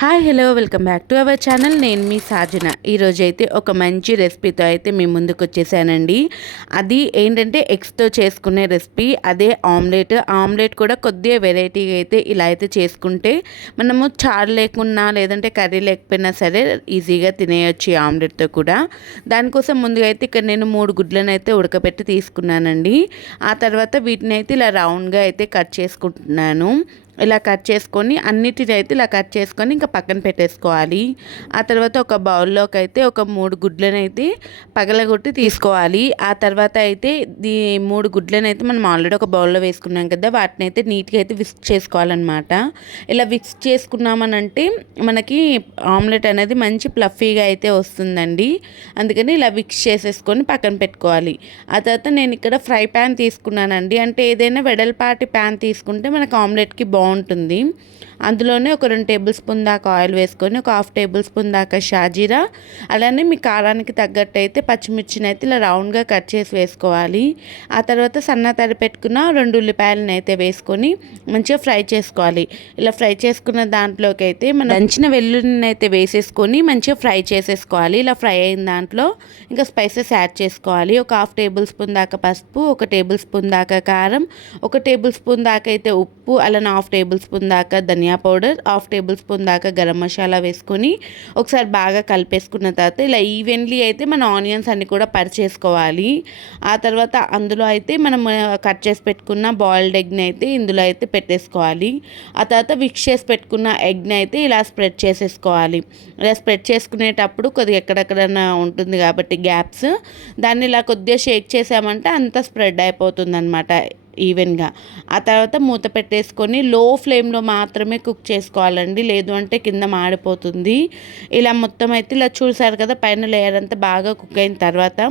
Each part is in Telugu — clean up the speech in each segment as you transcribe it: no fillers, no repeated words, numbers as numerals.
Hi hello welcome back to our channel. నేను మీ సాజన. ఈరోజు అయితే ఒక మంచి రెసిపీతో అయితే మీ ముందుకు వచ్చేసానండి. అది ఏంటంటే ఎగ్స్తో చేసుకునే రెసిపీ. అదే ఆమ్లెట్ కూడా కొద్దిగా వెరైటీగా అయితే ఇలా అయితే చేసుకుంటే మనము చారు లేకున్నా లేదంటే కర్రీ లేకపోయినా సరే ఈజీగా తినేయొచ్చు ఈ ఆమ్లెట్తో కూడా. దానికోసం ముందుగా అయితే ఇక్కడ నేను 3 గుడ్లను అయితే ఉడకబెట్టి తీసుకున్నానండి. ఆ తర్వాత వీటిని అయితే ఇలా రౌండ్గా అయితే కట్ చేసుకుంటున్నాను. ఇలా కట్ చేసుకొని అన్నిటిని అయితే ఇలా కట్ చేసుకొని ఇంకా పక్కన పెట్టేసుకోవాలి. ఆ తర్వాత ఒక బౌల్లోకి అయితే ఒక 3 గుడ్లను అయితే పగలగొట్టి తీసుకోవాలి. ఆ తర్వాత అయితే 3 గుడ్లను అయితే మనం ఆల్రెడీ ఒక బౌల్లో వేసుకున్నాం కదా, వాటిని అయితే నీట్గా అయితే విస్క్ చేసుకోవాలన్నమాట. ఇలా విస్క్ చేసుకున్నామనంటే మనకి ఆమ్లెట్ అనేది మంచి ప్లఫీగా అయితే వస్తుందండి. అందుకని ఇలా విక్స్ చేసేసుకొని పక్కన పెట్టుకోవాలి. ఆ తర్వాత నేను ఇక్కడ ఫ్రై ప్యాన్ తీసుకున్నానండి. అంటే ఏదైనా వెడల్పాటి ప్యాన్ తీసుకుంటే మనకు ఆమ్లెట్కి బాగుంటుంది. అందులోనే ఒక 2 టేబుల్ స్పూన్ దాకా ఆయిల్ వేసుకొని ఒక 1/2 టేబుల్ స్పూన్ దాకా షాజీరా, అలానే మీ కారానికి తగ్గట్టు అయితే పచ్చిమిర్చిని అయితే ఇలా రౌండ్గా కట్ చేసి వేసుకోవాలి. ఆ తర్వాత సన్న తరి పెట్టుకున్న 2 ఉల్లిపాయలను అయితే వేసుకొని మంచిగా ఫ్రై చేసుకోవాలి. ఇలా ఫ్రై చేసుకున్న దాంట్లోకి అయితే మనం దంచిన వెల్లుల్లిని అయితే వేసేసుకొని మంచిగా ఫ్రై చేసేసుకోవాలి. ఇలా ఫ్రై అయిన దాంట్లో ఇంకా స్పైసెస్ యాడ్ చేసుకోవాలి. ఒక 1/2 టేబుల్ స్పూన్ దాకా పసుపు, 1 టేబుల్ స్పూన్ దాకా కారం, 1 టేబుల్ స్పూన్ దాకా అయితే ఉప్పు, అలానే 1/2 టేబుల్ స్పూన్ దాకా ధనియా పౌడర్, 1/2 టేబుల్ స్పూన్ దాకా గరం మసాలా వేసుకొని ఒకసారి బాగా కలిపేసుకున్న తర్వాత ఇలా ఈవెన్లీ అయితే మన ఆనియన్స్ అన్ని కూడా పరిచేసుకోవాలి. ఆ తర్వాత అందులో అయితే మనం కట్ చేసి పెట్టుకున్న బాయిల్డ్ ఎగ్ని అయితే ఇందులో అయితే పెట్టేసుకోవాలి. ఆ తర్వాత విక్స్ చేసి పెట్టుకున్న ఎగ్ని అయితే ఇలా స్ప్రెడ్ చేసేసుకోవాలి. ఇలా స్ప్రెడ్ చేసుకునేటప్పుడు కొద్దిగా ఎక్కడెక్కడైనా ఉంటుంది కాబట్టి గ్యాప్స్, దాన్ని ఇలా కొద్దిగా షేక్ చేసామంటే అంతా స్ప్రెడ్ అయిపోతుంది అనమాట ఈవెన్గా. ఆ తర్వాత మూత పెట్టేసుకొని లో ఫ్లేమ్లో మాత్రమే కుక్ చేసుకోవాలండి, లేదు అంటే కింద మాడిపోతుంది. ఇలా మొత్తం అయితే ఇలా చూసారు కదా, పైన లేయర్ అంతా బాగా కుక్ అయిన తర్వాత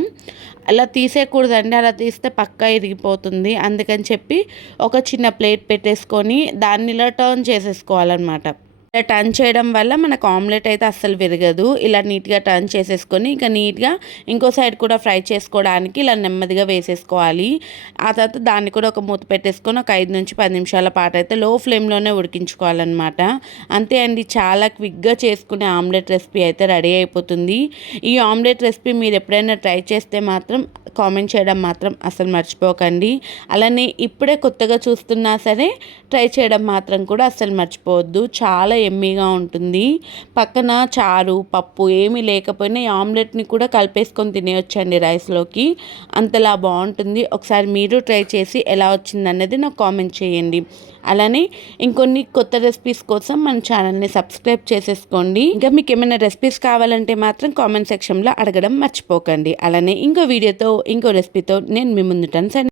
అలా తీసేయకూడదండి. అలా తీస్తే పక్కా ఇరిగిపోతుంది. అందుకని చెప్పి ఒక చిన్న ప్లేట్ పెట్టేసుకొని దాన్ని ఇలా టర్న్ చేసేసుకోవాలన్నమాట. ఇలా టర్న్ చేయడం వల్ల మనకు ఆమ్లెట్ అయితే అస్సలు విరగదు. ఇలా నీట్గా టర్న్ చేసేసుకొని ఇంకా నీట్గా ఇంకో సైడ్ కూడా ఫ్రై చేసుకోవడానికి ఇలా నెమ్మదిగా వేసేసుకోవాలి. ఆ తర్వాత దాన్ని కూడా ఒక మూత పెట్టేసుకొని ఒక 5 నుంచి 10 నిమిషాల పాటు అయితే లో ఫ్లేమ్లోనే ఉడికించుకోవాలన్నమాట. అంతే అండి, చాలా క్విక్గా చేసుకునే ఆమ్లెట్ రెసిపీ అయితే రెడీ అయిపోతుంది. ఈ ఆమ్లెట్ రెసిపీ మీరు ఎప్పుడైనా ట్రై చేస్తే మాత్రం కామెంట్ చేయడం మాత్రం అసలు మర్చిపోకండి. అలానే ఇప్పుడే కొత్తగా చూస్తున్నా సరే ట్రై చేయడం మాత్రం కూడా అస్సలు మర్చిపోవద్దు. చాలా ఎమ్మీగా ఉంటుంది. పక్కన చారు పప్పు ఏమీ లేకపోయినా ఈ ఆమ్లెట్ని కూడా కలిపేసుకొని తినేయొచ్చండి రైస్లోకి. అంతలా బాగుంటుంది. ఒకసారి మీరు ట్రై చేసి ఎలా వచ్చిందనేది నాకు కామెంట్ చేయండి. అలానే ఇంకొన్ని కొత్త రెసిపీస్ కోసం మన ఛానల్ని సబ్స్క్రైబ్ చేసేసుకోండి. ఇంకా మీకు ఏమైనా రెసిపీస్ కావాలంటే మాత్రం కామెంట్ సెక్షన్లో అడగడం మర్చిపోకండి. అలానే ఇంకో వీడియోతో ఇంకో రెసిపీతో నేను మీ ముందుంటాను.